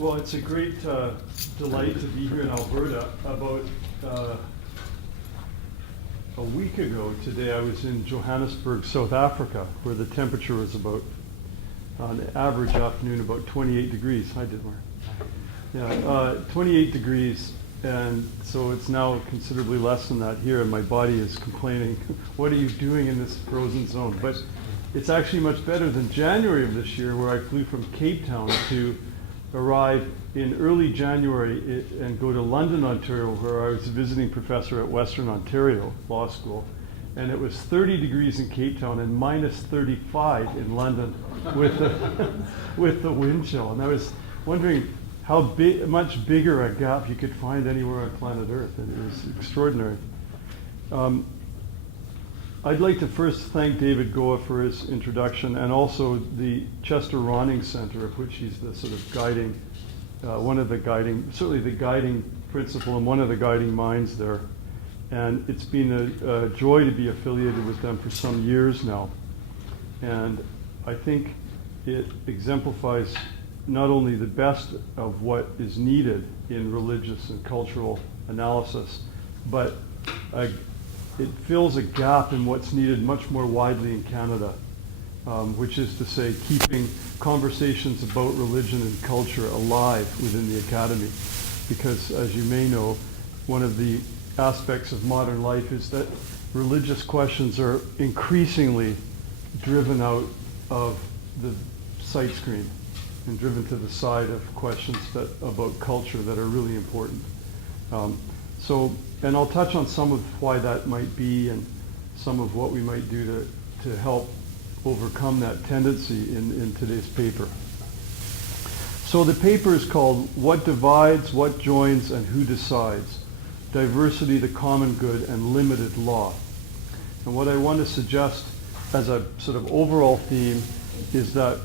Well, it's a great delight to be here in Alberta. About a week ago today, I was in Johannesburg, South Africa, where the temperature was about, on average afternoon, about 28 degrees. Hi, Dietmar. Yeah, 28 degrees, and so it's now considerably less than that here, and my body is complaining, what are you doing in this frozen zone? But it's actually much better than January of this year, where I flew from Cape Town to arrive in early January and go to London, Ontario, where I was a visiting professor at Western Ontario Law School. And it was 30 degrees in Cape Town and minus 35 in London with the, with the wind chill. And I was wondering how much bigger a gap you could find anywhere on planet Earth. And it was extraordinary. I'd like to first thank David Goa for his introduction, and also the Chester Ronning Center, of which he's the sort of guiding, one of the guiding, certainly the guiding principle and one of the guiding minds there. And it's been a joy to be affiliated with them for some years now. And I think it exemplifies not only the best of what is needed in religious and cultural analysis, but it fills a gap in what's needed much more widely in Canada, which is to say keeping conversations about religion and culture alive within the academy. Because as you may know, one of the aspects of modern life is that religious questions are increasingly driven out of the sight screen and driven to the side of questions about culture that are really important. And I'll touch on some of why that might be and some of what we might do to help overcome that tendency in today's paper. So the paper is called What Divides, What Joins, and Who Decides? Diversity, the Common Good, and Limited Law. And what I want to suggest as a sort of overall theme is that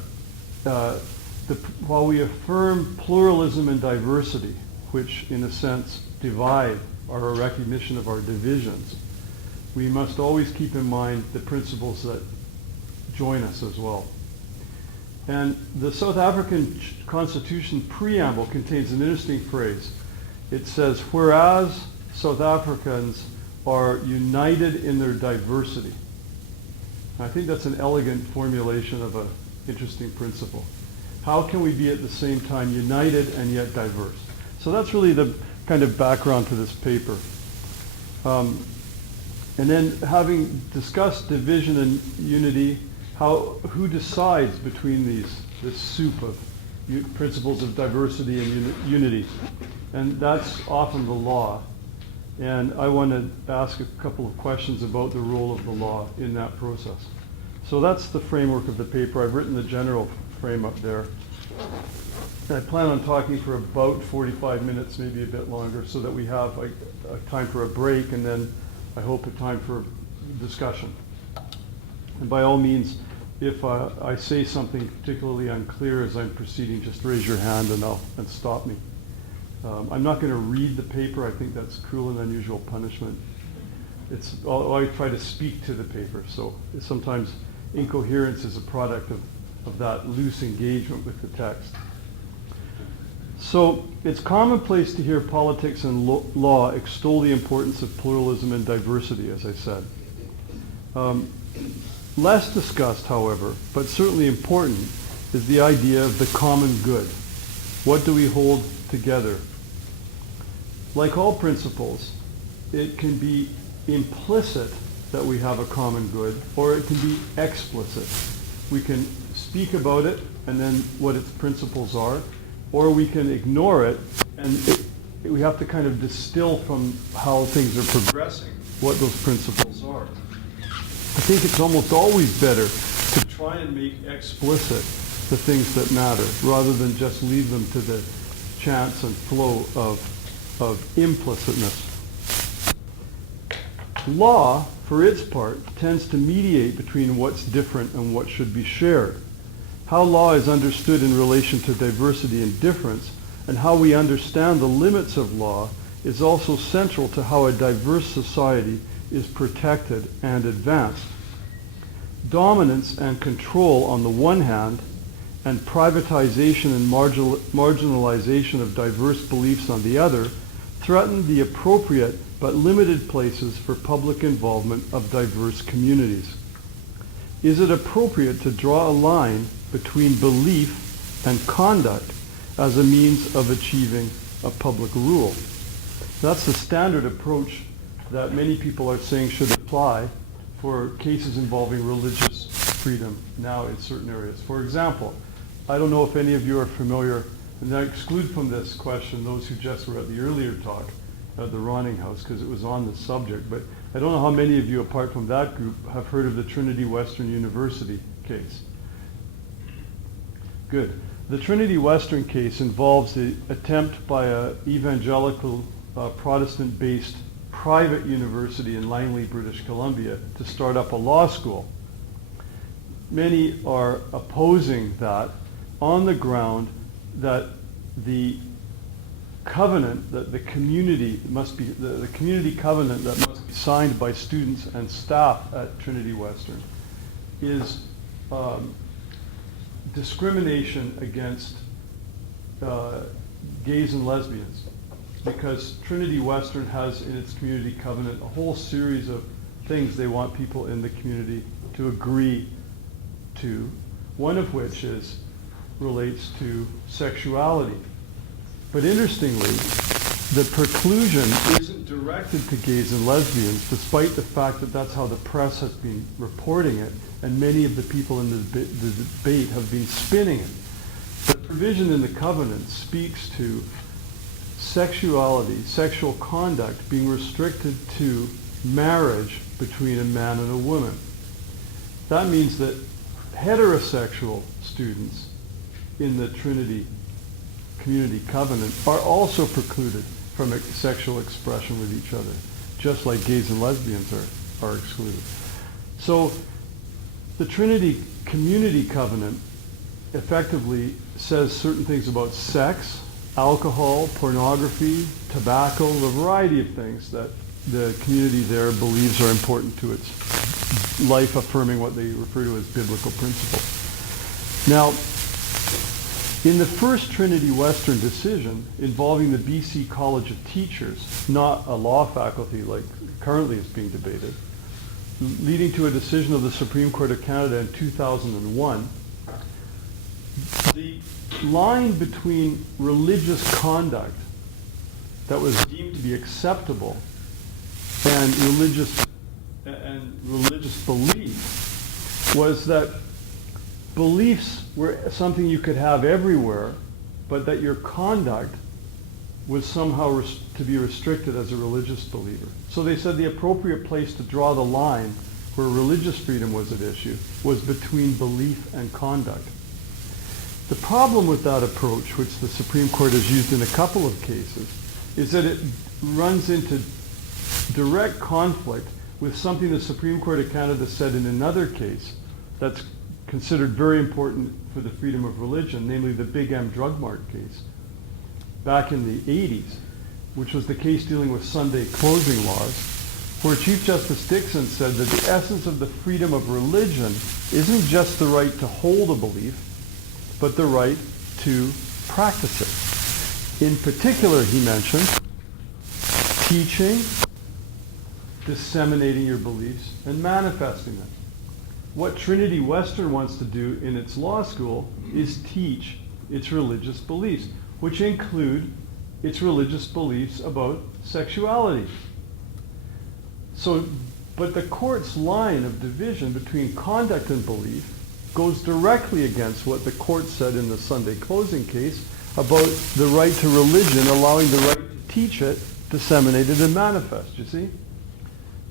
while we affirm pluralism and diversity, which in a sense divide or a recognition of our divisions, we must always keep in mind the principles that join us as well. And the South African Constitution preamble contains an interesting phrase. It says, whereas South Africans are united in their diversity. I think that's an elegant formulation of an interesting principle. How can we be at the same time united and yet diverse? So that's really the kind of background to this paper. And then having discussed division and unity, who decides between this soup of principles of diversity and unity? And that's often the law. And I want to ask a couple of questions about the role of the law in that process. So that's the framework of the paper. I've written the general frame up there. I plan on talking for about 45 minutes, maybe a bit longer, so that we have a time for a break, and then I hope a time for discussion. And by all means, if I say something particularly unclear as I'm proceeding, just raise your hand and stop me. I'm not going to read the paper. I think that's cruel and unusual punishment. I try to speak to the paper, so sometimes incoherence is a product of that loose engagement with the text. So it's commonplace to hear politics and law extol the importance of pluralism and diversity, as I said. Less discussed, however, but certainly important, is the idea of the common good. What do we hold together? Like all principles, it can be implicit that we have a common good, or it can be explicit. We can speak about it and then what its principles are, or we can ignore it, and we have to kind of distill from how things are progressing what those principles are. I think it's almost always better to try and make explicit the things that matter, rather than just leave them to the chance and flow of implicitness. Law, for its part, tends to mediate between what's different and what should be shared. How law is understood in relation to diversity and difference, and how we understand the limits of law, is also central to how a diverse society is protected and advanced. Dominance and control on the one hand, and privatization and marginalization of diverse beliefs on the other, threaten the appropriate but limited places for public involvement of diverse communities. Is it appropriate to draw a line between belief and conduct as a means of achieving a public rule? That's the standard approach that many people are saying should apply for cases involving religious freedom now in certain areas. For example, I don't know if any of you are familiar, and I exclude from this question those who just were at the earlier talk at the Ronning House because it was on the subject, but I don't know how many of you apart from that group have heard of the Trinity Western University case. Good. The Trinity Western case involves the attempt by an evangelical Protestant-based private university in Langley, British Columbia, to start up a law school. Many are opposing that on the ground that the covenant, that the community must be, the community covenant that must be signed by students and staff at Trinity Western is discrimination against gays and lesbians, because Trinity Western has in its community covenant a whole series of things they want people in the community to agree to, one of which relates to sexuality. But interestingly, the preclusion isn't directed to gays and lesbians, despite the fact that that's how the press has been reporting it, and many of the people in the debate have been spinning it. The provision in the covenant speaks to sexuality, sexual conduct being restricted to marriage between a man and a woman. That means that heterosexual students in the Trinity community covenant are also precluded from sexual expression with each other, just like gays and lesbians are excluded. So the Trinity community covenant effectively says certain things about sex, alcohol, pornography, tobacco, a variety of things that the community there believes are important to its life, affirming what they refer to as biblical principles. Now, in the first Trinity Western decision involving the BC College of Teachers, not a law faculty like currently is being debated, leading to a decision of the Supreme Court of Canada in 2001, the line between religious conduct that was deemed to be acceptable and religious belief was that beliefs were something you could have everywhere, but that your conduct was somehow to be restricted as a religious believer. So they said the appropriate place to draw the line where religious freedom was at issue was between belief and conduct. The problem with that approach, which the Supreme Court has used in a couple of cases, is that it runs into direct conflict with something the Supreme Court of Canada said in another case that's considered very important for the freedom of religion, namely the Big M Drug Mart case back in the 80s, which was the case dealing with Sunday closing laws, where Chief Justice Dixon said that the essence of the freedom of religion isn't just the right to hold a belief, but the right to practice it. In particular, he mentioned teaching, disseminating your beliefs, and manifesting them. What Trinity Western wants to do in its law school is teach its religious beliefs, which include its religious beliefs about sexuality. So, but the court's line of division between conduct and belief goes directly against what the court said in the Sunday closing case about the right to religion, allowing the right to teach it, disseminate it, and manifest. You see?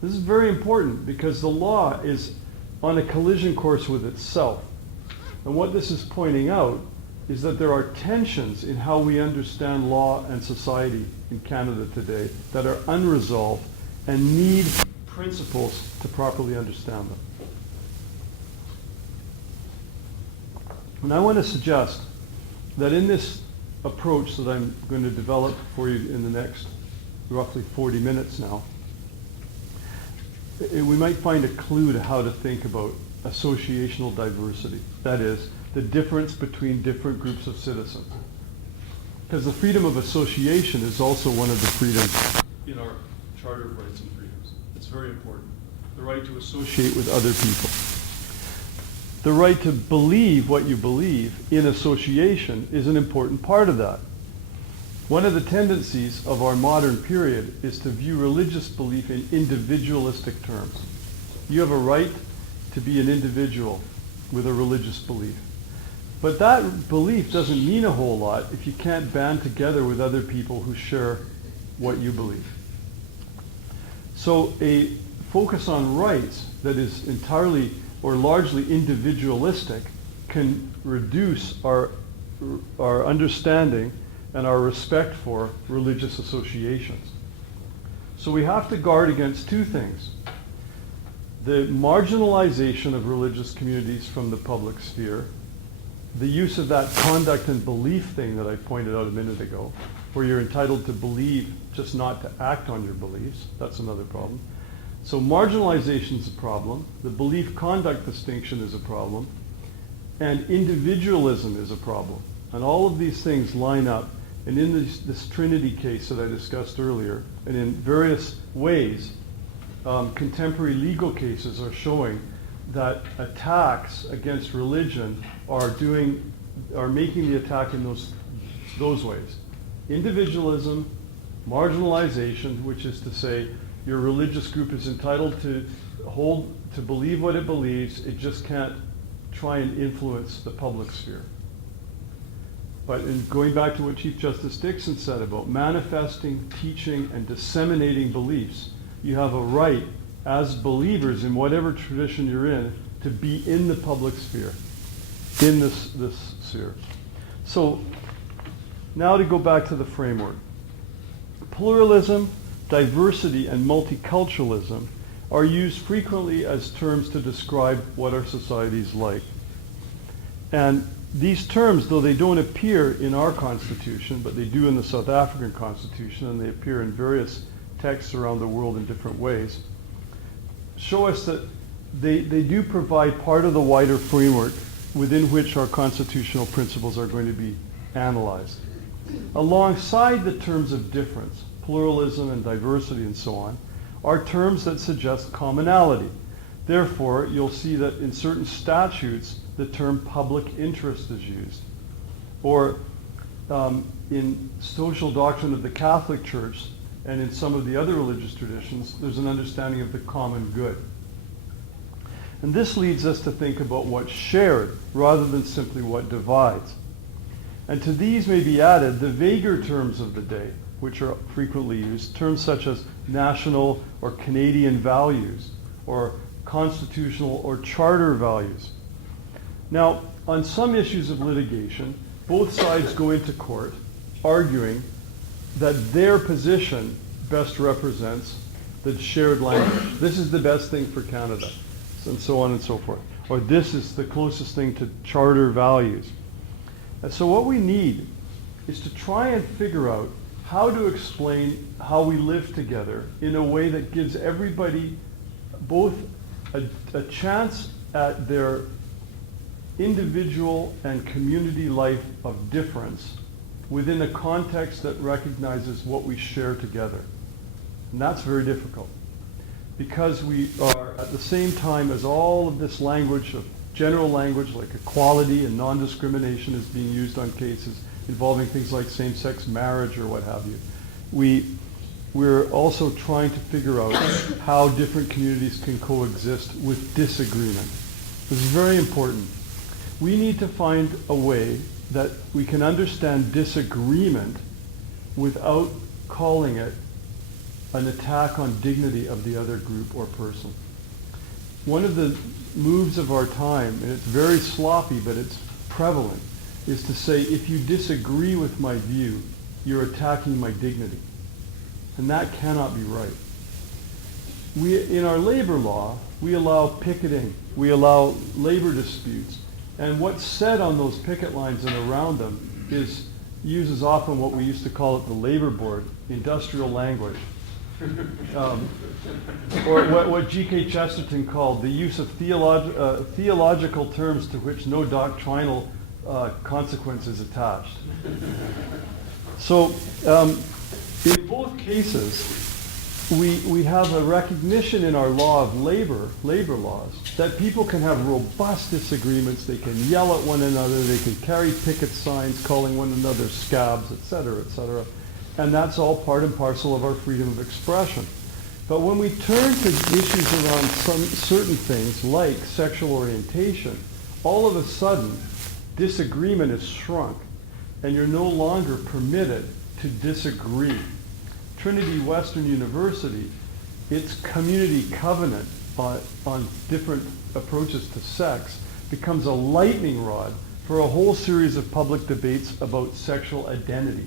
This is very important because the law is on a collision course with itself. And what this is pointing out is that there are tensions in how we understand law and society in Canada today that are unresolved and need principles to properly understand them. And I want to suggest that in this approach that I'm going to develop for you in the next roughly 40 minutes now, we might find a clue to how to think about associational diversity. That is, the difference between different groups of citizens. Because the freedom of association is also one of the freedoms in our Charter of Rights and Freedoms. It's very important. The right to associate with other people. The right to believe what you believe in association is an important part of that. One of the tendencies of our modern period is to view religious belief in individualistic terms. You have a right to be an individual with a religious belief. But that belief doesn't mean a whole lot if you can't band together with other people who share what you believe. So a focus on rights that is entirely or largely individualistic can reduce our understanding and our respect for religious associations. So we have to guard against two things: the marginalization of religious communities from the public sphere, the use of that conduct and belief thing that I pointed out a minute ago, where you're entitled to believe, just not to act on your beliefs. That's another problem. So marginalization is a problem, the belief-conduct distinction is a problem, and individualism is a problem. And all of these things line up. And in this Trinity case that I discussed earlier, and in various ways, contemporary legal cases are showing that attacks against religion are making the attack in those ways. Individualism, marginalization, which is to say your religious group is entitled to believe what it believes, it just can't try and influence the public sphere. But in going back to what Chief Justice Dixon said about manifesting, teaching, and disseminating beliefs, you have a right as believers in whatever tradition you're in to be in the public sphere, in this sphere. So now to go back to the framework. Pluralism, diversity, and multiculturalism are used frequently as terms to describe what our society is like. And these terms, though they don't appear in our Constitution, but they do in the South African Constitution, and they appear in various texts around the world in different ways, show us that they do provide part of the wider framework within which our constitutional principles are going to be analyzed. Alongside the terms of difference, pluralism and diversity and so on, are terms that suggest commonality. Therefore, you'll see that in certain statutes, the term public interest is used. Or in social doctrine of the Catholic Church and in some of the other religious traditions, there's an understanding of the common good. And this leads us to think about what's shared rather than simply what divides. And to these may be added the vaguer terms of the day, which are frequently used, terms such as national or Canadian values, or constitutional or charter values. Now, on some issues of litigation, both sides go into court arguing that their position best represents the shared language. This is the best thing for Canada, and so on and so forth. Or this is the closest thing to charter values. And so what we need is to try and figure out how to explain how we live together in a way that gives everybody both a chance at their individual and community life of difference within a context that recognizes what we share together. And that's very difficult, because we are at the same time as all of this language of general language like equality and non-discrimination is being used on cases involving things like same-sex marriage or what have you. We're also trying to figure out how different communities can coexist with disagreement. This is very important. We need to find a way that we can understand disagreement without calling it an attack on dignity of the other group or person. One of the moves of our time, and it's very sloppy, but it's prevalent, is to say, if you disagree with my view, you're attacking my dignity. And that cannot be right. In our labor law, we allow picketing, we allow labor disputes, and what's said on those picket lines and around them uses often what we used to call it the labor board, industrial language. Or what G.K. Chesterton called the use of theological terms to which no doctrinal consequence is attached. So, in both cases, we have a recognition in our law of labor laws, that people can have robust disagreements, they can yell at one another, they can carry picket signs calling one another scabs, etc., etc. And that's all part and parcel of our freedom of expression. But when we turn to issues around certain things like sexual orientation, all of a sudden, disagreement is shrunk, and you're no longer permitted to disagree. Trinity Western University, its community covenant on different approaches to sex becomes a lightning rod for a whole series of public debates about sexual identity.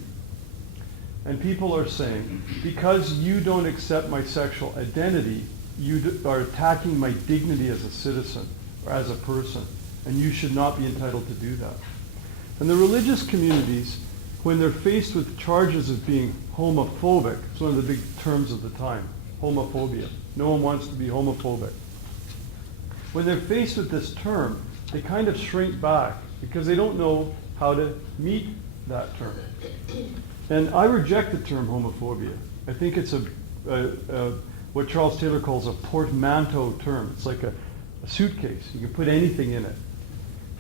And people are saying, because you don't accept my sexual identity, you are attacking my dignity as a citizen or as a person, and you should not be entitled to do that. And the religious communities, when they're faced with charges of being homophobic, it's one of the big terms of the time, homophobia. No one wants to be homophobic. When they're faced with this term, they kind of shrink back because they don't know how to meet that term. And I reject the term homophobia. I think it's what Charles Taylor calls a portmanteau term. It's like a suitcase. You can put anything in it.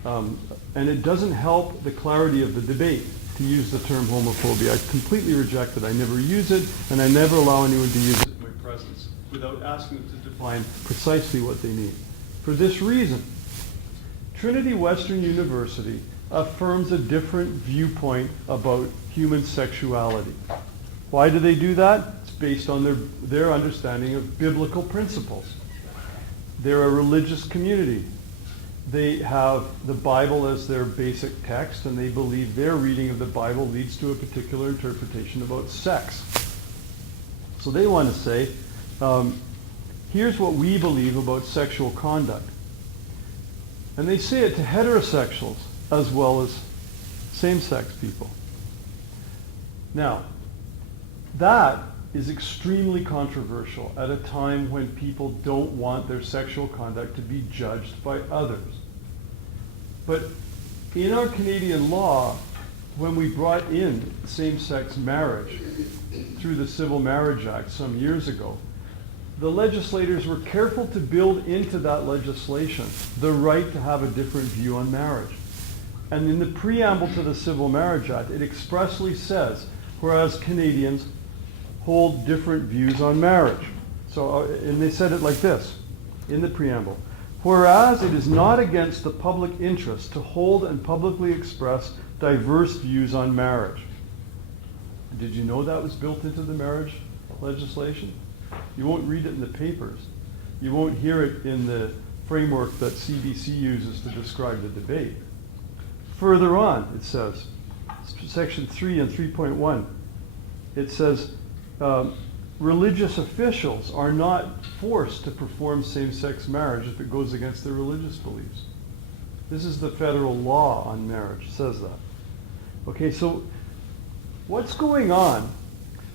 And it doesn't help the clarity of the debate to use the term homophobia. I completely reject it. I never use it, and I never allow anyone to use it in my presence without asking them to define precisely what they mean. For this reason, Trinity Western University affirms a different viewpoint about human sexuality. Why do they do that? It's based on their understanding of biblical principles. They're a religious community. They have the Bible as their basic text, and they believe their reading of the Bible leads to a particular interpretation about sex. So they want to say, here's what we believe about sexual conduct. And they say it to heterosexuals as well as same-sex people. Now, that is extremely controversial at a time when people don't want their sexual conduct to be judged by others. But in our Canadian law, when we brought in same-sex marriage through the Civil Marriage Act some years ago, the legislators were careful to build into that legislation the right to have a different view on marriage. And in the preamble to the Civil Marriage Act, it expressly says, whereas Canadians hold different views on marriage. So, and they said it like this in the preamble. Whereas it is not against the public interest to hold and publicly express diverse views on marriage. Did you know that was built into the marriage legislation? You won't read it in the papers. You won't hear it in the framework that CBC uses to describe the debate. Further on, it says, section 3 and 3.1, it says, religious officials are not forced to perform same-sex marriage if it goes against their religious beliefs. This is the federal law on marriage, says that. Okay, so what's going on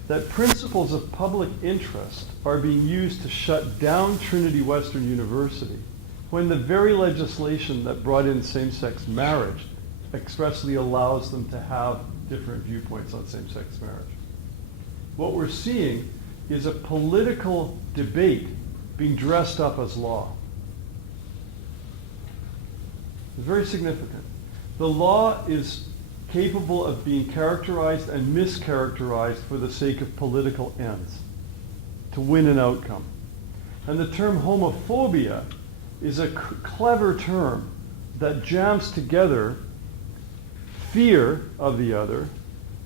that principles of public interest are being used to shut down Trinity Western University when the very legislation that brought in same-sex marriage expressly allows them to have different viewpoints on same-sex marriage? What we're seeing is a political debate being dressed up as law. It's very significant. The law is capable of being characterized and mischaracterized for the sake of political ends, to win an outcome. And the term homophobia is a clever term that jams together fear of the other,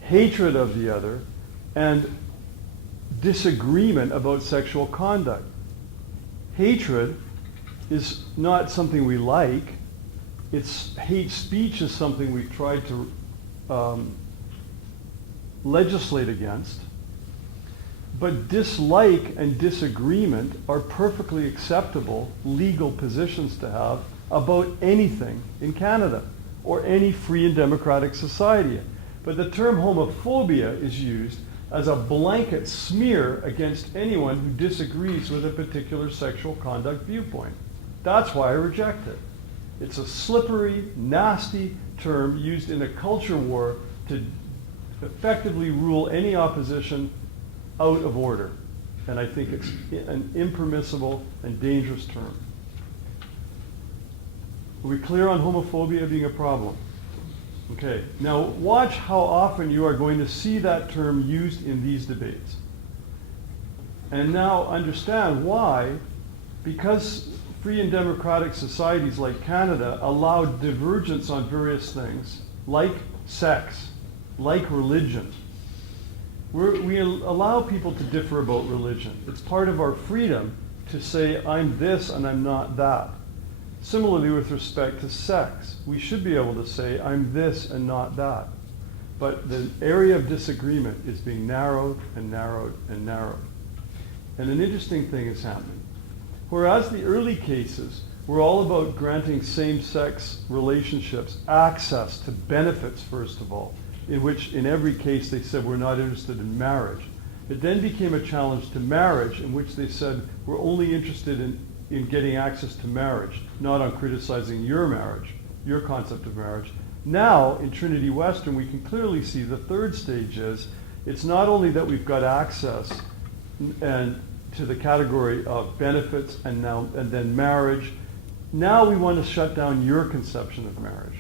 hatred of the other, and disagreement about sexual conduct. Hatred is not something we like. Hate speech is something we've tried to legislate against. But dislike and disagreement are perfectly acceptable legal positions to have about anything in Canada or any free and democratic society. But the term homophobia is used as a blanket smear against anyone who disagrees with a particular sexual conduct viewpoint. That's why I reject it. It's a slippery, nasty term used in a culture war to effectively rule any opposition out of order. And I think it's an impermissible and dangerous term. Are we clear on homophobia being a problem? Okay, now watch how often you are going to see that term used in these debates. And now understand why, because free and democratic societies like Canada allow divergence on various things, like sex, like religion. We allow people to differ about religion. It's part of our freedom to say, I'm this and I'm not that. Similarly, with respect to sex, we should be able to say, I'm this and not that. But the area of disagreement is being narrowed and narrowed and narrowed. And an interesting thing is happening. Whereas the early cases were all about granting same-sex relationships access to benefits, first of all, in which in every case they said we're not interested in marriage. It then became a challenge to marriage, in which they said we're only interested in getting access to marriage, not on criticizing your marriage, your concept of marriage. Now, in Trinity Western, we can clearly see the third stage is, it's not only that we've got access and to the category of benefits and then marriage, now we want to shut down your conception of marriage.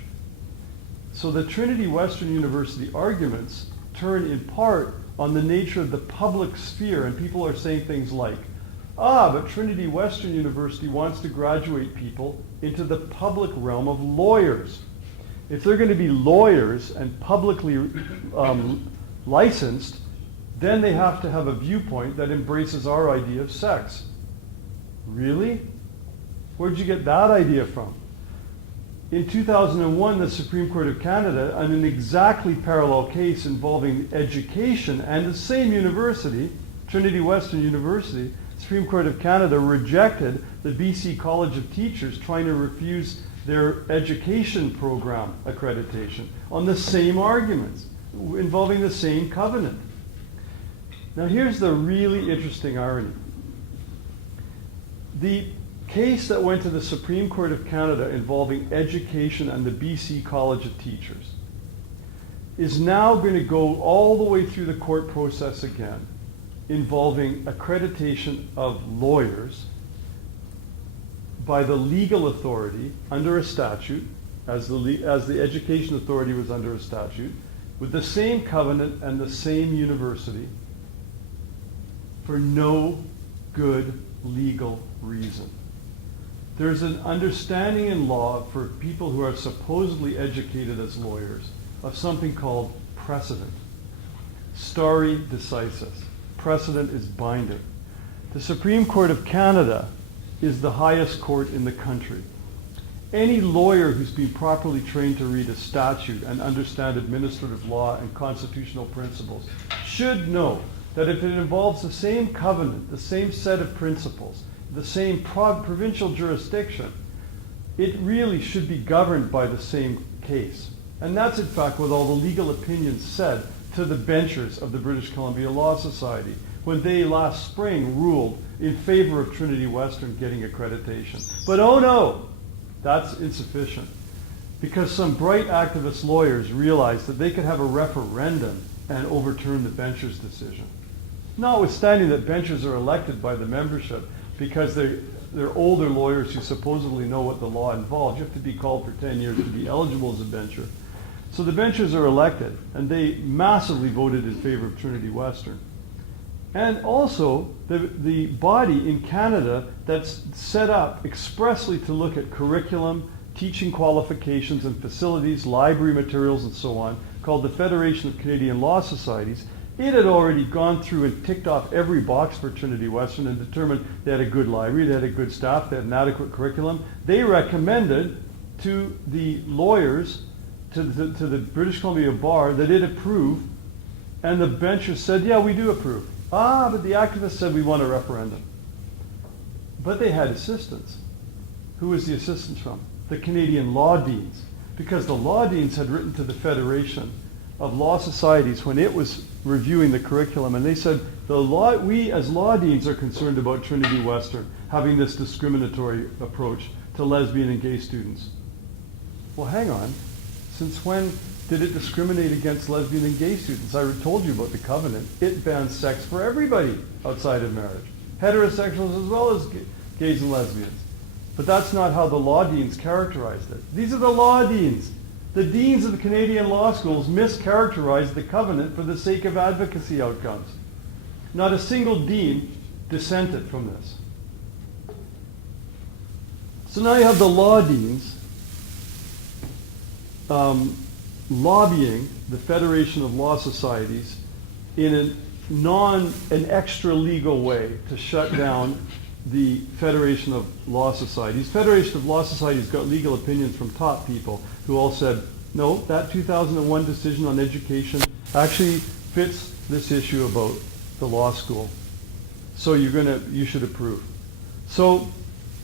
So the Trinity Western University arguments turn in part on the nature of the public sphere, and people are saying things like, but Trinity Western University wants to graduate people into the public realm of lawyers. If they're going to be lawyers and publicly licensed, then they have to have a viewpoint that embraces our idea of sex. Really? Where'd you get that idea from? In 2001, the Supreme Court of Canada, on an exactly parallel case involving education and the same university, Trinity Western University, Supreme Court of Canada rejected the BC College of Teachers trying to refuse their education program accreditation on the same arguments, involving the same covenant. Now here's the really interesting irony. The case that went to the Supreme Court of Canada involving education and the BC College of Teachers is now going to go all the way through the court process again, involving accreditation of lawyers by the legal authority under a statute, as the education authority was under a statute, with the same covenant and the same university, for no good legal reason. There's an understanding in law for people who are supposedly educated as lawyers of something called precedent. Stare decisis. Precedent is binding. The Supreme Court of Canada is the highest court in the country. Any lawyer who's been properly trained to read a statute and understand administrative law and constitutional principles should know that if it involves the same covenant, the same set of principles, the same provincial jurisdiction, it really should be governed by the same case. And that's in fact what all the legal opinions said to the benchers of the British Columbia Law Society when they last spring ruled in favor of Trinity Western getting accreditation. But oh no, that's insufficient, because some bright activist lawyers realized that they could have a referendum and overturn the benchers' decision. Notwithstanding that benchers are elected by the membership because they're older lawyers who supposedly know what the law involves. You have to be called for 10 years to be eligible as a bencher. So the benchers are elected, and they massively voted in favor of Trinity Western. And also, the body in Canada that's set up expressly to look at curriculum, teaching qualifications and facilities, library materials, and so on, called the Federation of Canadian Law Societies, it had already gone through and ticked off every box for Trinity Western and determined they had a good library, they had a good staff, they had an adequate curriculum. They recommended to the lawyers, to the British Columbia Bar, that it approve, and the benchers said, yeah, we do approve. But the activists said we want a referendum. But they had assistance. Who was the assistance from? The Canadian law deans. Because the law deans had written to the Federation of Law Societies when it was reviewing the curriculum, and they said, we as law deans are concerned about Trinity Western having this discriminatory approach to lesbian and gay students. Well, hang on. Since when did it discriminate against lesbian and gay students? I told you about the covenant. It bans sex for everybody outside of marriage, heterosexuals as well as gays and lesbians. But that's not how the law deans characterized it. These are the law deans. The deans of the Canadian law schools mischaracterized the covenant for the sake of advocacy outcomes. Not a single dean dissented from this. So now you have the law deans lobbying the Federation of Law Societies in an extra legal way to shut down the Federation of Law Societies. Federation of Law Societies got legal opinions from top people who all said, no, that 2001 decision on education actually fits this issue about the law school. So you should approve. So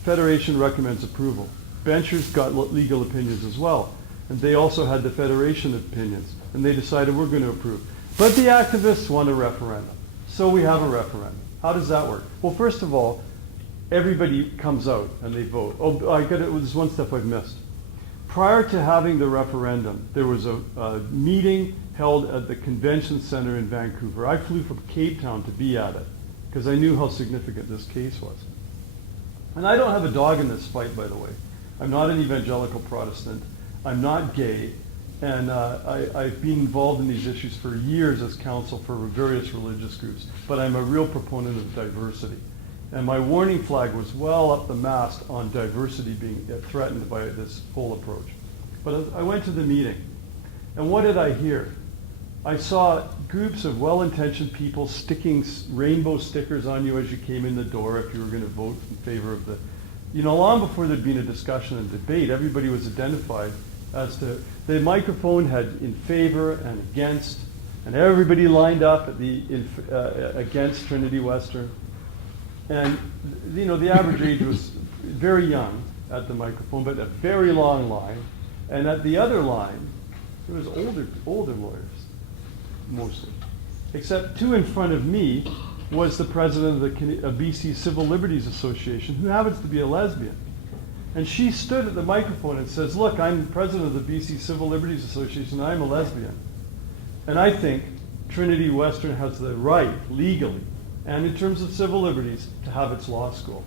Federation recommends approval. Benchers got legal opinions as well. And they also had the Federation opinions. And they decided we're going to approve. But the activists want a referendum. So we have a referendum. How does that work? Well, first of all, everybody comes out and they vote. Oh, there's one step I've missed. Prior to having the referendum, there was a meeting held at the Convention Center in Vancouver. I flew from Cape Town to be at it because I knew how significant this case was. And I don't have a dog in this fight, by the way. I'm not an evangelical Protestant. I'm not gay. And I've been involved in these issues for years as counsel for various religious groups. But I'm a real proponent of diversity. And my warning flag was well up the mast on diversity being threatened by this whole approach. But I went to the meeting, and what did I hear? I saw groups of well-intentioned people sticking rainbow stickers on you as you came in the door if you were going to vote in favor of the... long before there'd been a discussion and debate, everybody was identified as to... The microphone had in favor and against, and everybody lined up at against Trinity Western. And the average age was very young at the microphone, but a very long line. And at the other line, there was older lawyers, mostly. Except two in front of me was the president of the BC Civil Liberties Association, who happens to be a lesbian. And she stood at the microphone and says, look, I'm the president of the BC Civil Liberties Association, and I'm a lesbian. And I think Trinity Western has the right, legally, and in terms of civil liberties, to have its law school.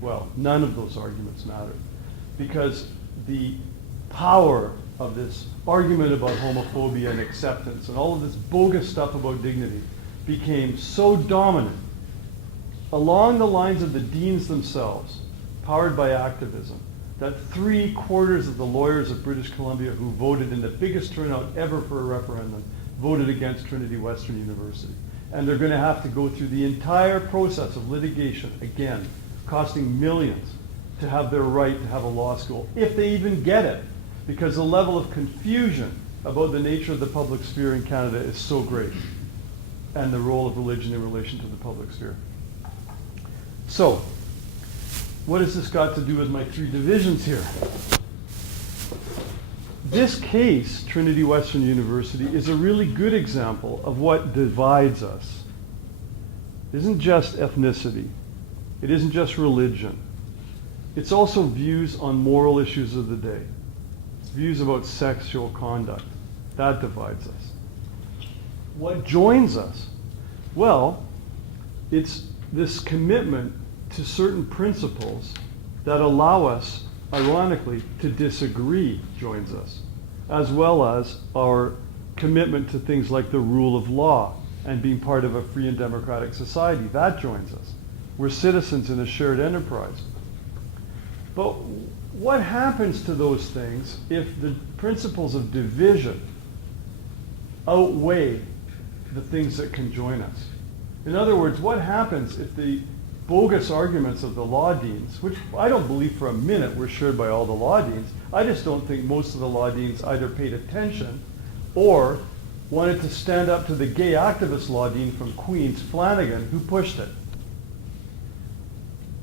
Well, none of those arguments mattered, because the power of this argument about homophobia and acceptance and all of this bogus stuff about dignity became so dominant along the lines of the deans themselves, powered by activism, that 3/4 of the lawyers of British Columbia who voted in the biggest turnout ever for a referendum voted against Trinity Western University. And they're going to have to go through the entire process of litigation again, costing millions, to have their right to have a law school, if they even get it, because the level of confusion about the nature of the public sphere in Canada is so great, and the role of religion in relation to the public sphere. So, what has this got to do with my three divisions here? This case, Trinity Western University, is a really good example of what divides us. It isn't just ethnicity. It isn't just religion. It's also views on moral issues of the day. It's views about sexual conduct. That divides us. What joins us? Well, it's this commitment to certain principles that allow us, ironically, to disagree joins us, as well as our commitment to things like the rule of law and being part of a free and democratic society. That joins us. We're citizens in a shared enterprise. But what happens to those things if the principles of division outweigh the things that can join us? In other words, what happens if the bogus arguments of the law deans, which I don't believe for a minute were shared by all the law deans. I just don't think most of the law deans either paid attention or wanted to stand up to the gay activist law dean from Queens, Flanagan, who pushed it.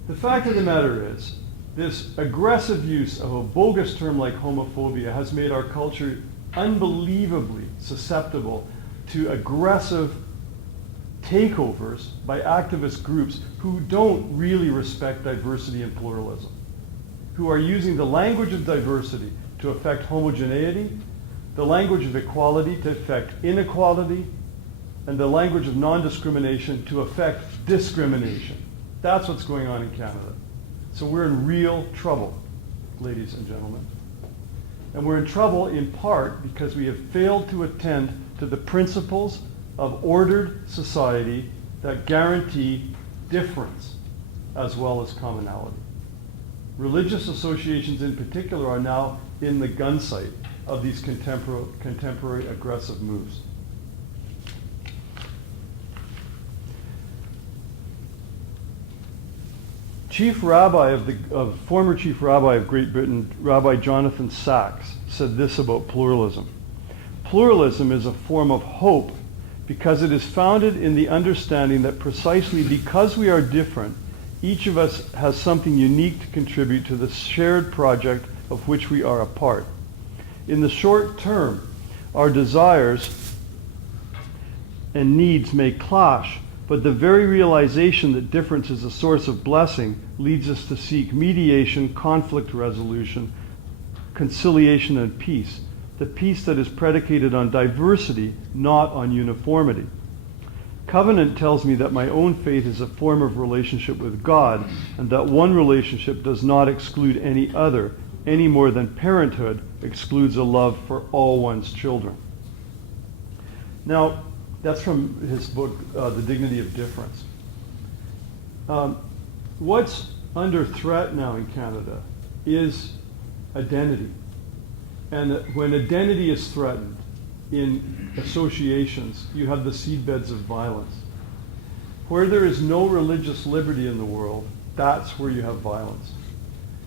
The fact of the matter is, this aggressive use of a bogus term like homophobia has made our culture unbelievably susceptible to aggressive takeovers by activist groups who don't really respect diversity and pluralism, who are using the language of diversity to affect homogeneity, the language of equality to affect inequality, and the language of non-discrimination to affect discrimination. That's what's going on in Canada. So we're in real trouble, ladies and gentlemen. And we're in trouble in part because we have failed to attend to the principles of ordered society that guarantee difference as well as commonality. Religious associations in particular are now in the gunsight of these contemporary aggressive moves. Former Chief Rabbi of Great Britain, Rabbi Jonathan Sacks, said this about pluralism. Pluralism is a form of hope because it is founded in the understanding that precisely because we are different, each of us has something unique to contribute to the shared project of which we are a part. In the short term, our desires and needs may clash, but the very realization that difference is a source of blessing leads us to seek mediation, conflict resolution, conciliation, and peace. The peace that is predicated on diversity, not on uniformity. Covenant tells me that my own faith is a form of relationship with God, and that one relationship does not exclude any other, any more than parenthood excludes a love for all one's children. Now, that's from his book, The Dignity of Difference. What's under threat now in Canada is identity. And when identity is threatened in associations, you have the seedbeds of violence. Where there is no religious liberty in the world, that's where you have violence.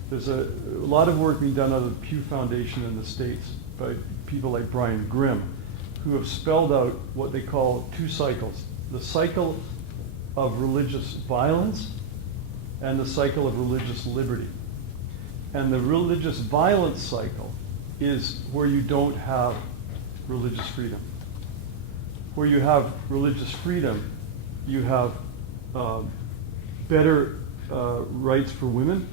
There's a lot of work being done out of the Pew Foundation in the States by people like Brian Grimm, who have spelled out what they call two cycles. The cycle of religious violence and the cycle of religious liberty. And the religious violence cycle is where you don't have religious freedom. Where you have religious freedom, you have better rights for women,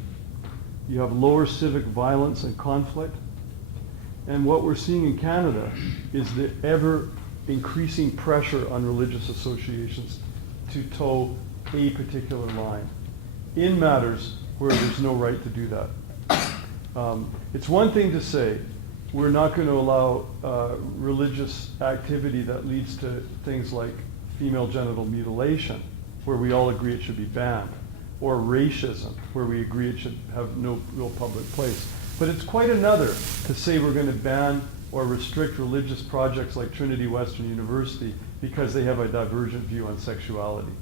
you have lower civic violence and conflict. And what we're seeing in Canada is the ever increasing pressure on religious associations to toe a particular line in matters where there's no right to do that. It's one thing to say, we're not going to allow religious activity that leads to things like female genital mutilation, where we all agree it should be banned, or racism, where we agree it should have no real public place. But it's quite another to say we're going to ban or restrict religious projects like Trinity Western University because they have a divergent view on sexuality.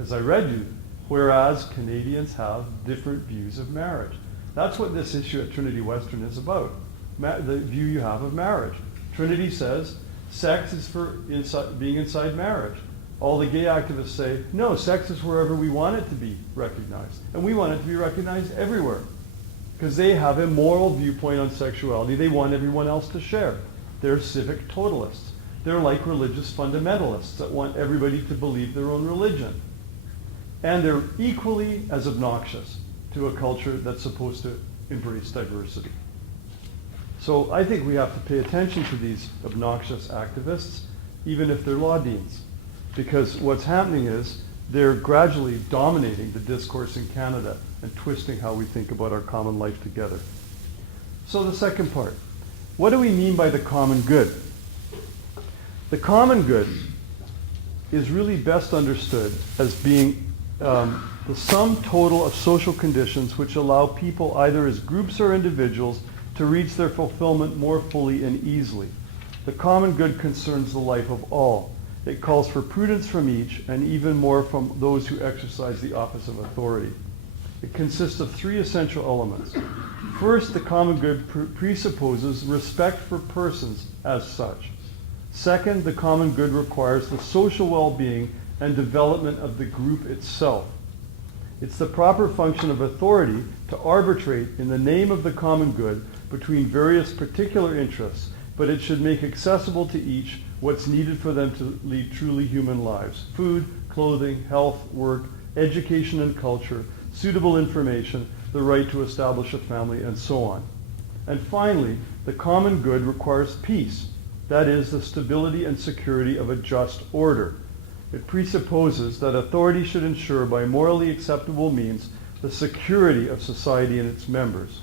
As I read you, whereas Canadians have different views of marriage. That's what this issue at Trinity Western is about, the view you have of marriage. Trinity says sex is for being inside marriage. All the gay activists say, no, sex is wherever we want it to be recognized. And we want it to be recognized everywhere. Because they have a moral viewpoint on sexuality they want everyone else to share. They're civic totalists. They're like religious fundamentalists that want everybody to believe their own religion. And they're equally as obnoxious to a culture that's supposed to embrace diversity. So I think we have to pay attention to these obnoxious activists, even if they're law deans. Because what's happening is they're gradually dominating the discourse in Canada and twisting how we think about our common life together. So the second part, what do we mean by the common good? The common good is really best understood as being the sum total of social conditions which allow people, either as groups or individuals, to reach their fulfillment more fully and easily. The common good concerns the life of all. It calls for prudence from each, and even more from those who exercise the office of authority. It consists of three essential elements. First, the common good presupposes respect for persons as such. Second, the common good requires the social well-being and development of the group itself. It's the proper function of authority to arbitrate in the name of the common good between various particular interests, but it should make accessible to each what's needed for them to lead truly human lives: food, clothing, health, work, education and culture, suitable information, the right to establish a family, and so on. And finally, the common good requires peace. That is, the stability and security of a just order. It presupposes that authority should ensure by morally acceptable means the security of society and its members.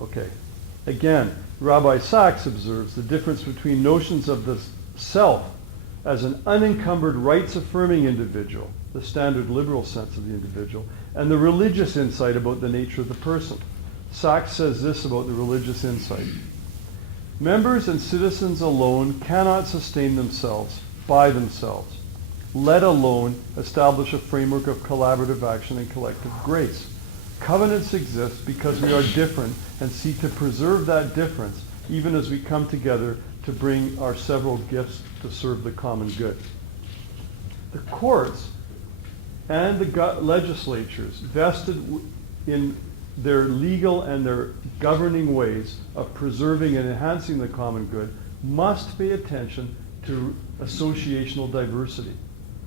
Okay. Again, Rabbi Sachs observes the difference between notions of the self as an unencumbered rights-affirming individual, the standard liberal sense of the individual, and the religious insight about the nature of the person. Sachs says this about the religious insight. Members and citizens alone cannot sustain themselves by themselves, let alone establish a framework of collaborative action and collective grace. Covenants exist because we are different and seek to preserve that difference even as we come together to bring our several gifts to serve the common good. The courts and the legislatures vested in their legal and their governing ways of preserving and enhancing the common good must pay attention to associational diversity.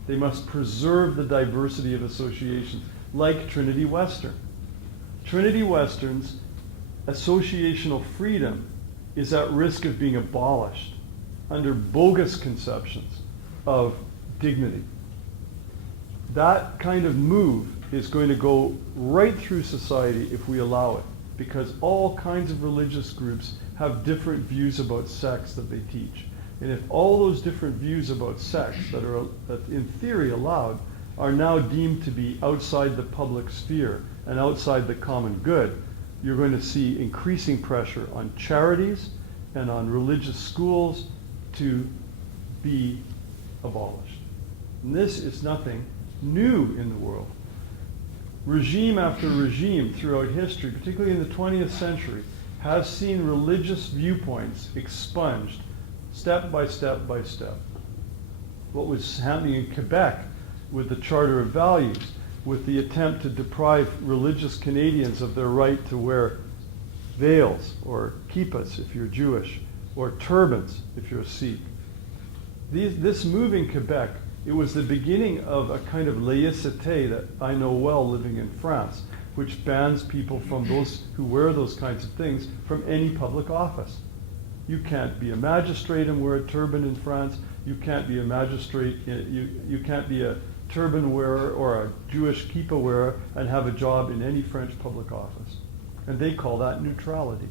They must preserve the diversity of associations, like Trinity Western. Trinity Western's associational freedom is at risk of being abolished under bogus conceptions of dignity. That kind of move is going to go right through society if we allow it, because all kinds of religious groups have different views about sex that they teach. And if all those different views about sex that are in theory allowed are now deemed to be outside the public sphere and outside the common good, you're going to see increasing pressure on charities and on religious schools to be abolished. And this is nothing new in the world. Regime after regime throughout history, particularly in the 20th century, has seen religious viewpoints expunged step by step by step. What was happening in Quebec with the Charter of Values, with the attempt to deprive religious Canadians of their right to wear veils or kippas if you're Jewish, or turbans if you're a Sikh. This move in Quebec, it was the beginning of a kind of laïcité that I know well living in France, which bans people from those who wear those kinds of things from any public office. You can't be a magistrate and wear a turban in France. You can't be a magistrate, you can't be a turban wearer or a Jewish kippah wearer and have a job in any French public office. And they call that neutrality.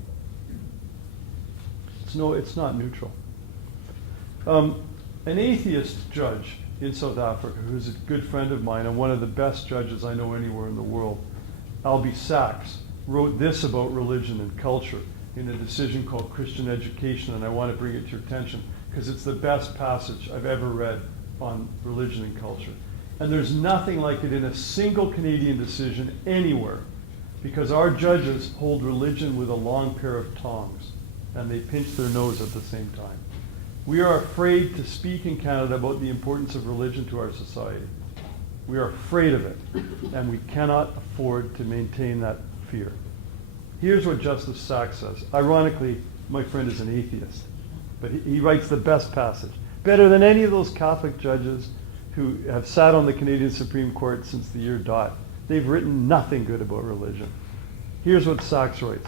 It's not neutral. An atheist judge in South Africa, who's a good friend of mine and one of the best judges I know anywhere in the world, Albie Sachs, wrote this about religion and culture in a decision called Christian Education, and I want to bring it to your attention because it's the best passage I've ever read on religion and culture. And there's nothing like it in a single Canadian decision anywhere, because our judges hold religion with a long pair of tongs, and they pinch their nose at the same time. We are afraid to speak in Canada about the importance of religion to our society. We are afraid of it, and we cannot afford to maintain that fear. Here's what Justice Sachs says. Ironically, my friend is an atheist, but he writes the best passage. Better than any of those Catholic judges who have sat on the Canadian Supreme Court since the year dot. They've written nothing good about religion. Here's what Sachs writes.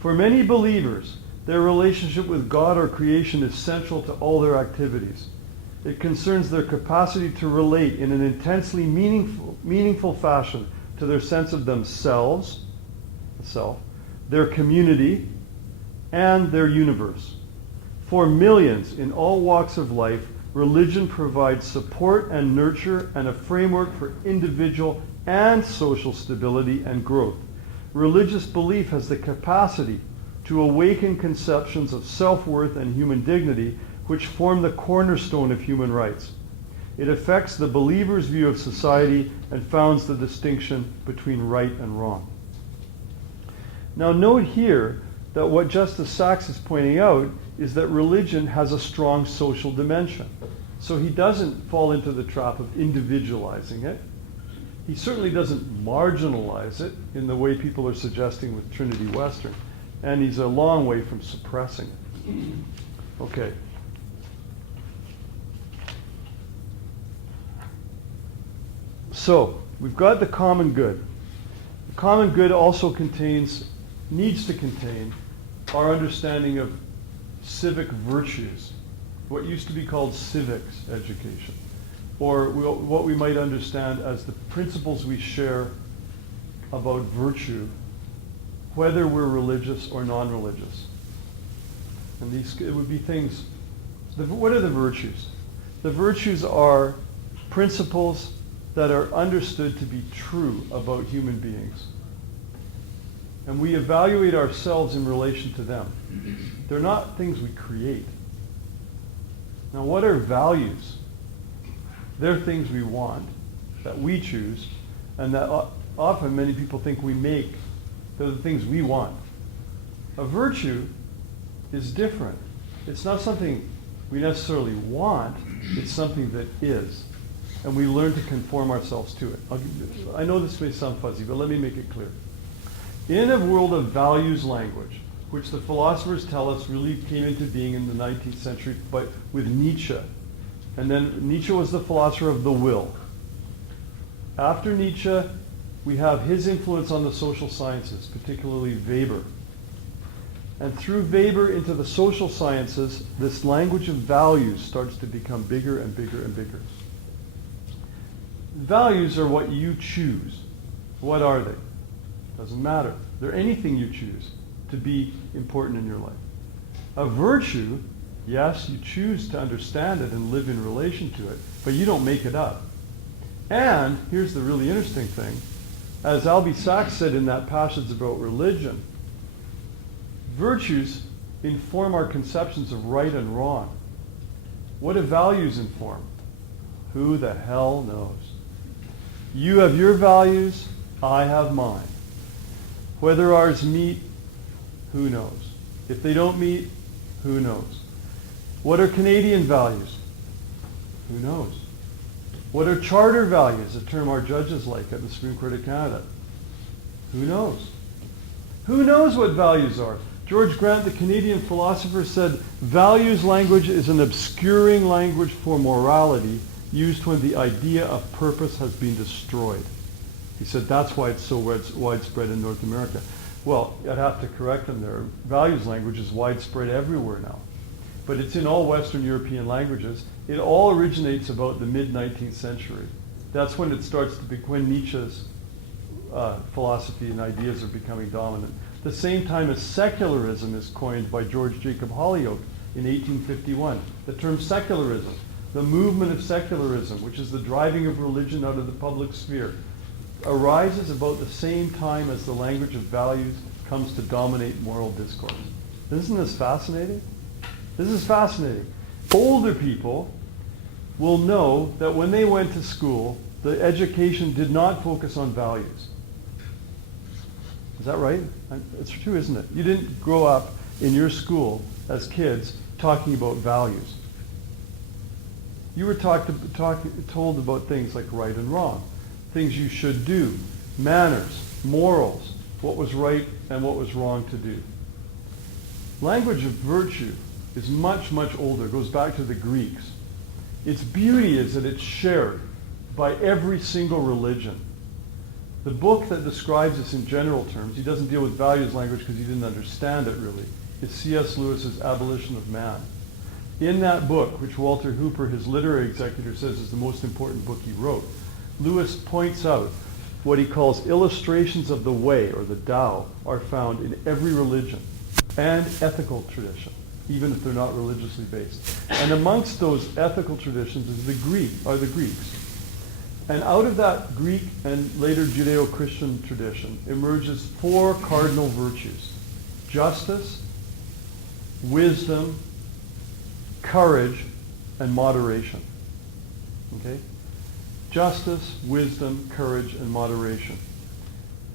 For many believers, their relationship with God or creation is central to all their activities. It concerns their capacity to relate in an intensely meaningful fashion to their sense of themselves, the self, their community, and their universe. For millions in all walks of life, religion provides support and nurture and a framework for individual and social stability and growth. Religious belief has the capacity to awaken conceptions of self-worth and human dignity which form the cornerstone of human rights. It affects the believer's view of society and founds the distinction between right and wrong. Now note here that what Justice Sachs is pointing out is that religion has a strong social dimension. So he doesn't fall into the trap of individualizing it. He certainly doesn't marginalize it in the way people are suggesting with Trinity Western. And he's a long way from suppressing it. Okay. So, we've got the common good. The common good also needs to contain our understanding of civic virtues, what used to be called civics education, or what we might understand as the principles we share about virtue, whether we're religious or non-religious. And it would be things, what are the virtues? The virtues are principles that are understood to be true about human beings. And we evaluate ourselves in relation to them. They're not things we create. Now, what are values? They're things we want, that we choose, and that often many people think we make. They're the things we want. A virtue is different. It's not something we necessarily want, it's something that is. And we learn to conform ourselves to it. I know this may sound fuzzy, but let me make it clear. In a world of values language, which the philosophers tell us really came into being in the 19th century with Nietzsche, and then Nietzsche was the philosopher of the will. After Nietzsche, we have his influence on the social sciences, particularly Weber. And through Weber into the social sciences, this language of values starts to become bigger and bigger and bigger. Values are what you choose. What are they? Doesn't matter. They're anything you choose to be important in your life. A virtue, yes, you choose to understand it and live in relation to it, but you don't make it up. And here's the really interesting thing. As Albie Sachs said in that passage about religion, virtues inform our conceptions of right and wrong. What do values inform? Who the hell knows? You have your values, I have mine. Whether ours meet, who knows? If they don't meet, who knows? What are Canadian values? Who knows? What are charter values, a term our judges like at the Supreme Court of Canada? Who knows? Who knows what values are? George Grant, the Canadian philosopher, said, values language is an obscuring language for morality used when the idea of purpose has been destroyed. He said that's why it's so widespread in North America. Well, I'd have to correct him there. Values language is widespread everywhere now. But it's in all Western European languages. It all originates about the mid-19th century. That's when it starts to be, when Nietzsche's philosophy and ideas are becoming dominant. The same time as secularism is coined by George Jacob Holyoake in 1851. The term secularism, the movement of secularism, which is the driving of religion out of the public sphere, arises about the same time as the language of values comes to dominate moral discourse. Isn't this fascinating? This is fascinating. Older people will know that when they went to school, the education did not focus on values. Is that right? It's true, isn't it? You didn't grow up in your school as kids talking about values. You were told about things like right and wrong, things you should do, manners, morals, what was right and what was wrong to do. Language of virtue is much, much older. It goes back to the Greeks. Its beauty is that it's shared by every single religion. The book that describes this in general terms, he doesn't deal with values language because he didn't understand it really, is C.S. Lewis's Abolition of Man. In that book, which Walter Hooper, his literary executor, says is the most important book he wrote, Lewis points out what he calls illustrations of the way, or the Tao, are found in every religion and ethical tradition, even if they're not religiously based. And amongst those ethical traditions are the Greeks. And out of that Greek and later Judeo-Christian tradition emerges four cardinal virtues: justice, wisdom, courage, and moderation. Okay? Justice, wisdom, courage, and moderation.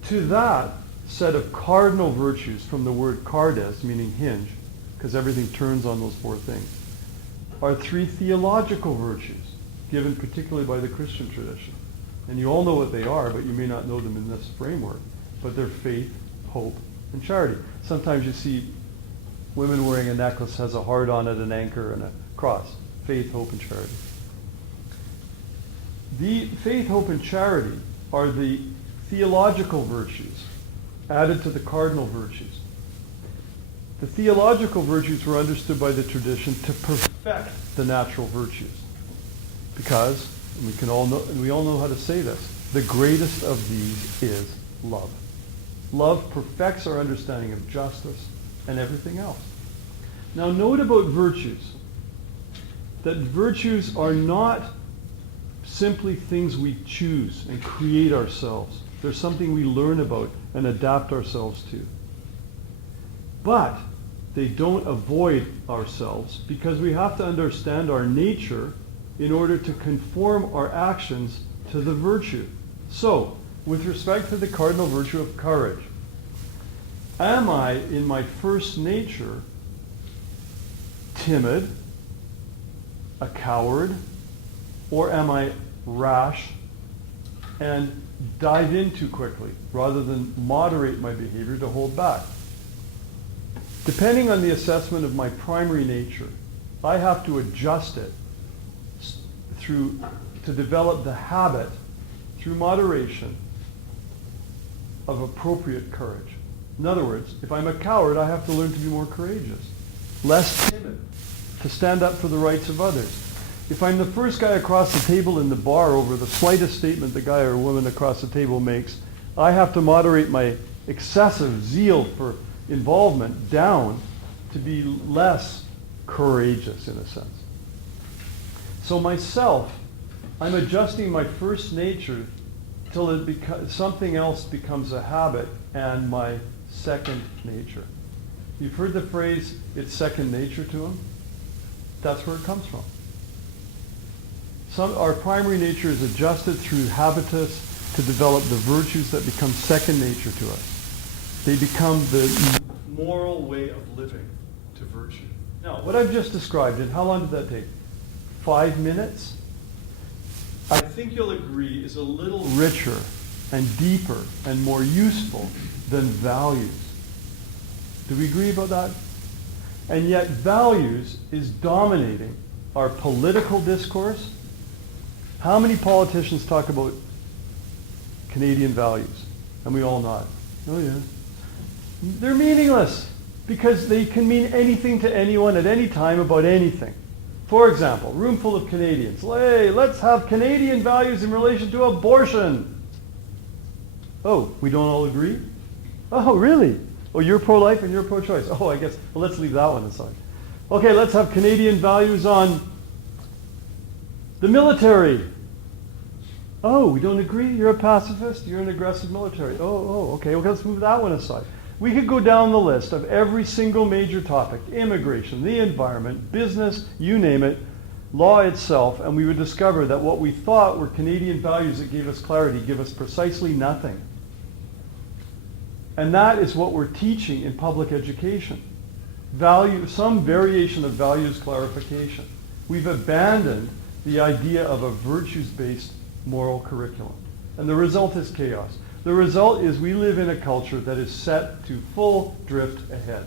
To that set of cardinal virtues from the word cardes, meaning hinge, because everything turns on those four things, are three theological virtues, given particularly by the Christian tradition. And you all know what they are, but you may not know them in this framework. But they're faith, hope, and charity. Sometimes you see women wearing a necklace has a heart on it, an anchor, and a cross. Faith, hope, and charity. The faith, hope, and charity are the theological virtues added to the cardinal virtues. The theological virtues were understood by the tradition to perfect the natural virtues. Because, and we all know how to say this, the greatest of these is love. Love perfects our understanding of justice and everything else. Now note about virtues, that virtues are not simply things we choose and create ourselves. They're something we learn about and adapt ourselves to. But they don't avoid ourselves, because we have to understand our nature in order to conform our actions to the virtue. So, with respect to the cardinal virtue of courage, am I, in my first nature, timid, a coward, or am I rash and dive in too quickly rather than moderate my behavior to hold back? Depending on the assessment of my primary nature, I have to adjust it to develop the habit through moderation of appropriate courage. In other words, if I'm a coward, I have to learn to be more courageous, less timid, to stand up for the rights of others. If I'm the first guy across the table in the bar over the slightest statement the guy or woman across the table makes, I have to moderate my excessive zeal for involvement down to be less courageous, in a sense. So myself, I'm adjusting my first nature till something else becomes a habit and my second nature. You've heard the phrase, it's second nature to him? That's where it comes from. Our primary nature is adjusted through habitus to develop the virtues that become second nature to us. They become the moral way of living to virtue. Now, what I've just described, and how long did that take? 5 minutes? I think you'll agree is a little richer and deeper and more useful than values. Do we agree about that? And yet values is dominating our political discourse. How many politicians talk about Canadian values? And we all nod. Oh yeah. They're meaningless because they can mean anything to anyone at any time about anything. For example, room full of Canadians. Hey, let's have Canadian values in relation to abortion. Oh, we don't all agree? Oh, really? Oh, you're pro-life and you're pro-choice. Oh, I guess, well, let's leave that one aside. Okay, let's have Canadian values on the military. Oh, we don't agree? You're a pacifist? You're an aggressive military. Okay, let's move that one aside. We could go down the list of every single major topic, immigration, the environment, business, you name it, law itself, and we would discover that what we thought were Canadian values that gave us clarity give us precisely nothing. And that is what we're teaching in public education. Some variation of values clarification. We've abandoned the idea of a virtues-based moral curriculum. And the result is chaos. The result is we live in a culture that is set to full drift ahead.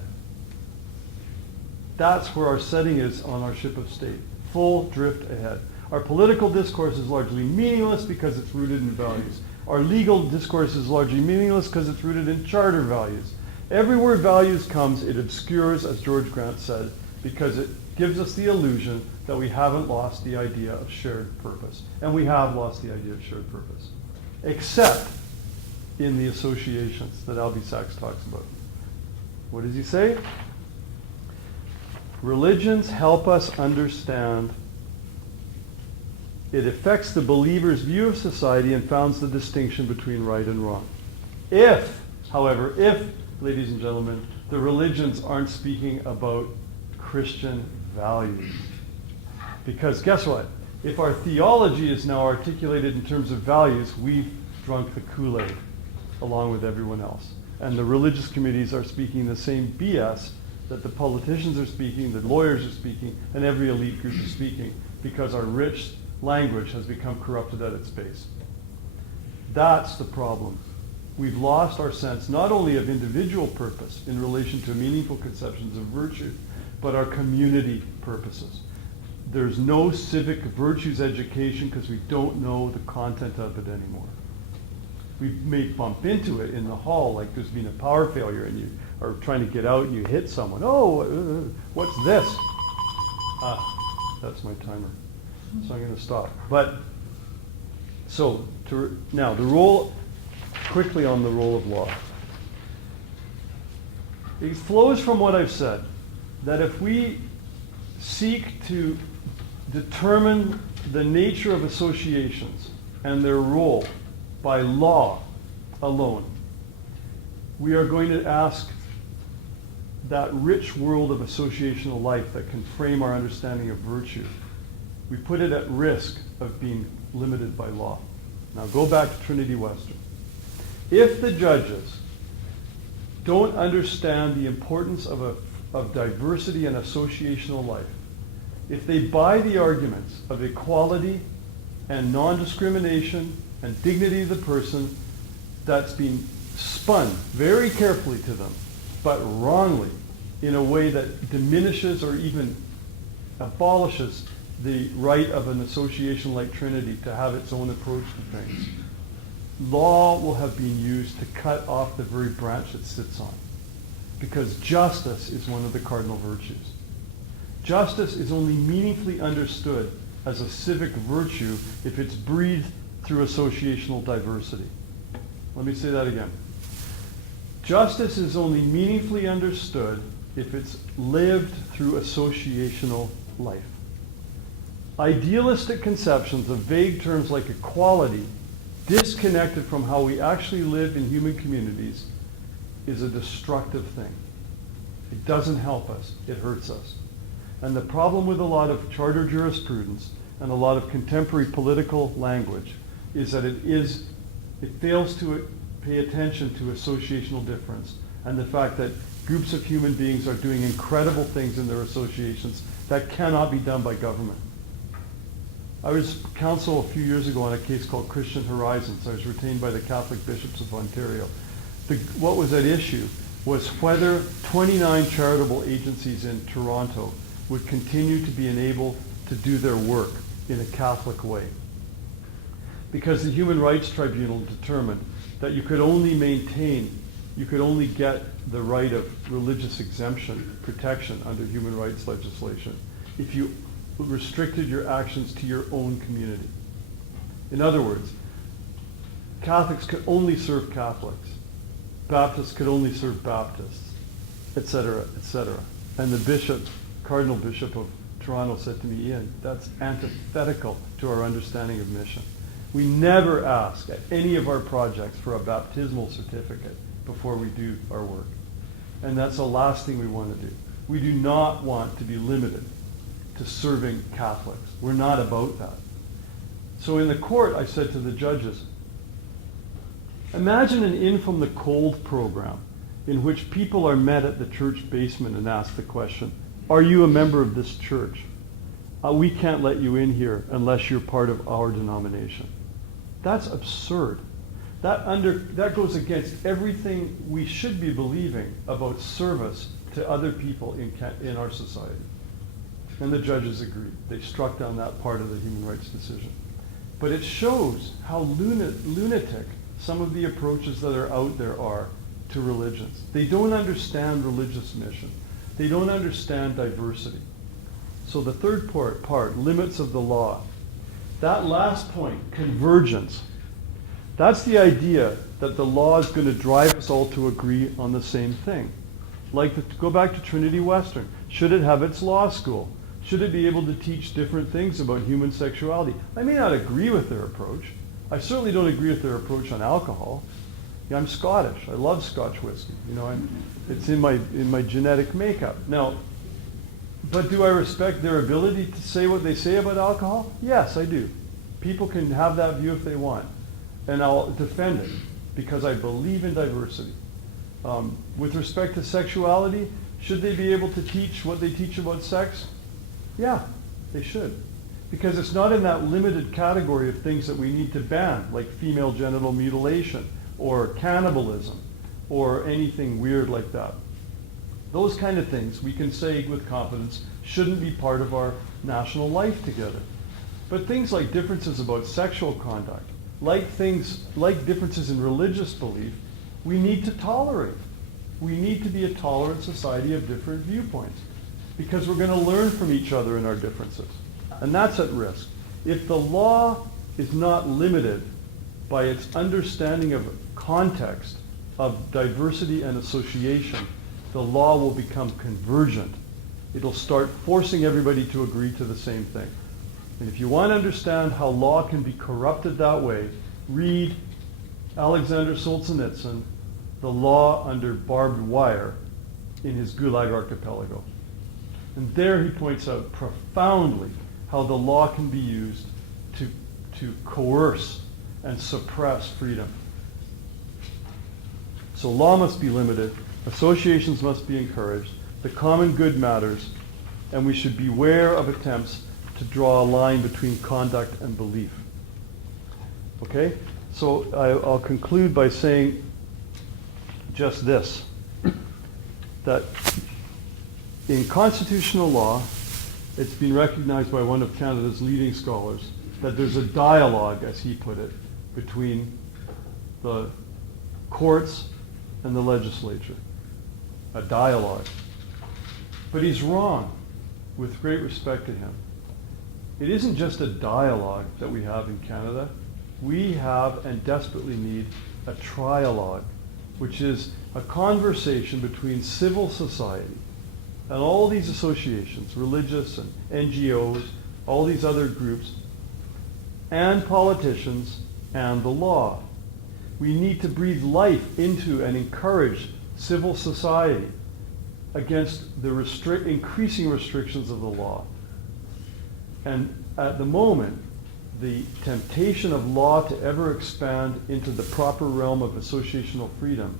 That's where our setting is on our ship of state. Full drift ahead. Our political discourse is largely meaningless because it's rooted in values. Our legal discourse is largely meaningless because it's rooted in charter values. Everywhere values comes, it obscures, as George Grant said, because it gives us the illusion that we haven't lost the idea of shared purpose. And we have lost the idea of shared purpose. Except in the associations that Albie Sachs talks about. What does he say? Religions help us understand. It affects the believer's view of society and founds the distinction between right and wrong. However, ladies and gentlemen, the religions aren't speaking about Christian values. Because guess what? If our theology is now articulated in terms of values, we've drunk the Kool-Aid along with everyone else. And the religious communities are speaking the same BS that the politicians are speaking, the lawyers are speaking, and every elite group is speaking, because our rich language has become corrupted at its base. That's the problem. We've lost our sense not only of individual purpose in relation to meaningful conceptions of virtue, but our community purposes. there's no civic virtues education because we don't know the content of it anymore. We may bump into it in the hall, like there's been a power failure and you are trying to get out and you hit someone. Oh, what's this? That's my timer. So I'm going to stop. But, so, now the role, quickly on the role of law. It flows from what I've said, that if we seek to determine the nature of associations and their role by law alone, we are going to ask that rich world of associational life that can frame our understanding of virtue. We put it at risk of being limited by law. Now go back to Trinity Western. If the judges don't understand the importance of diversity and associational life, if they buy the arguments of equality and non-discrimination and dignity of the person that's been spun very carefully to them, but wrongly, in a way that diminishes or even abolishes the right of an association like Trinity to have its own approach to things, law will have been used to cut off the very branch it sits on. Because justice is one of the cardinal virtues. Justice is only meaningfully understood as a civic virtue if it's breathed through associational diversity. Let me say that again. Justice is only meaningfully understood if it's lived through associational life. Idealistic conceptions of vague terms like equality, disconnected from how we actually live in human communities, is a destructive thing. It doesn't help us, it hurts us. And the problem with a lot of charter jurisprudence and a lot of contemporary political language is that it fails to pay attention to associational difference and the fact that groups of human beings are doing incredible things in their associations that cannot be done by government. I was counsel a few years ago on a case called Christian Horizons. I was retained by the Catholic Bishops of Ontario. What was at issue was whether 29 charitable agencies in Toronto would continue to be enabled to do their work in a Catholic way. Because the Human Rights Tribunal determined that you could only get the right of religious exemption protection under human rights legislation if you restricted your actions to your own community. In other words, Catholics could only serve Catholics. Baptists could only serve Baptists, etc., etc. And the Cardinal Bishop of Toronto said to me, Iain, that's antithetical to our understanding of mission. We never ask at any of our projects for a baptismal certificate before we do our work. And that's the last thing we want to do. We do not want to be limited to serving Catholics. We're not about that. So in the court, I said to the judges, imagine an In from the Cold program in which people are met at the church basement and asked the question, are you a member of this church? We can't let you in here unless you're part of our denomination. That's absurd. That goes against everything we should be believing about service to other people in our society. And the judges agreed. They struck down that part of the human rights decision. But it shows how lunatic some of the approaches that are out there are to religions. They don't understand religious mission. They don't understand diversity. So the third part, limits of the law. That last point, convergence. That's the idea that the law is going to drive us all to agree on the same thing. Go back to Trinity Western. Should it have its law school? Should it be able to teach different things about human sexuality? I may not agree with their approach. I certainly don't agree with their approach on alcohol. Yeah, I'm Scottish. I love Scotch whiskey. It's in my genetic makeup. Now, but do I respect their ability to say what they say about alcohol? Yes, I do. People can have that view if they want. And I'll defend it because I believe in diversity. With respect to sexuality, should they be able to teach what they teach about sex? Yeah, they should. Because it's not in that limited category of things that we need to ban, like female genital mutilation or cannibalism or anything weird like that. Those kind of things we can say with confidence shouldn't be part of our national life together. But things like differences about sexual conduct, like differences in religious belief, we need to tolerate. We need to be a tolerant society of different viewpoints because we're going to learn from each other in our differences. And that's at risk. If the law is not limited by its understanding of context, of diversity and association, the law will become convergent. It'll start forcing everybody to agree to the same thing. And if you want to understand how law can be corrupted that way, read Alexander Solzhenitsyn, The Law Under Barbed Wire, in his Gulag Archipelago. And there he points out profoundly how the law can be used to coerce and suppress freedom. So law must be limited, associations must be encouraged, the common good matters, and we should beware of attempts to draw a line between conduct and belief. Okay? So I'll conclude by saying just this, that in constitutional law, it's been recognized by one of Canada's leading scholars that there's a dialogue, as he put it, between the courts and the legislature. A dialogue. But he's wrong, with great respect to him. It isn't just a dialogue that we have in Canada. We have and desperately need a trialogue, which is a conversation between civil society and all these associations, religious and NGOs, all these other groups, and politicians and the law. We need to breathe life into and encourage civil society against the increasing restrictions of the law. And at the moment, the temptation of law to ever expand into the proper realm of associational freedom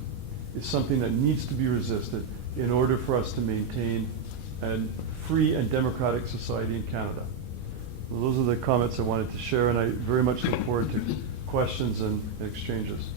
is something that needs to be resisted in order for us to maintain a free and democratic society in Canada. Well, those are the comments I wanted to share, and I very much look forward to questions and exchanges.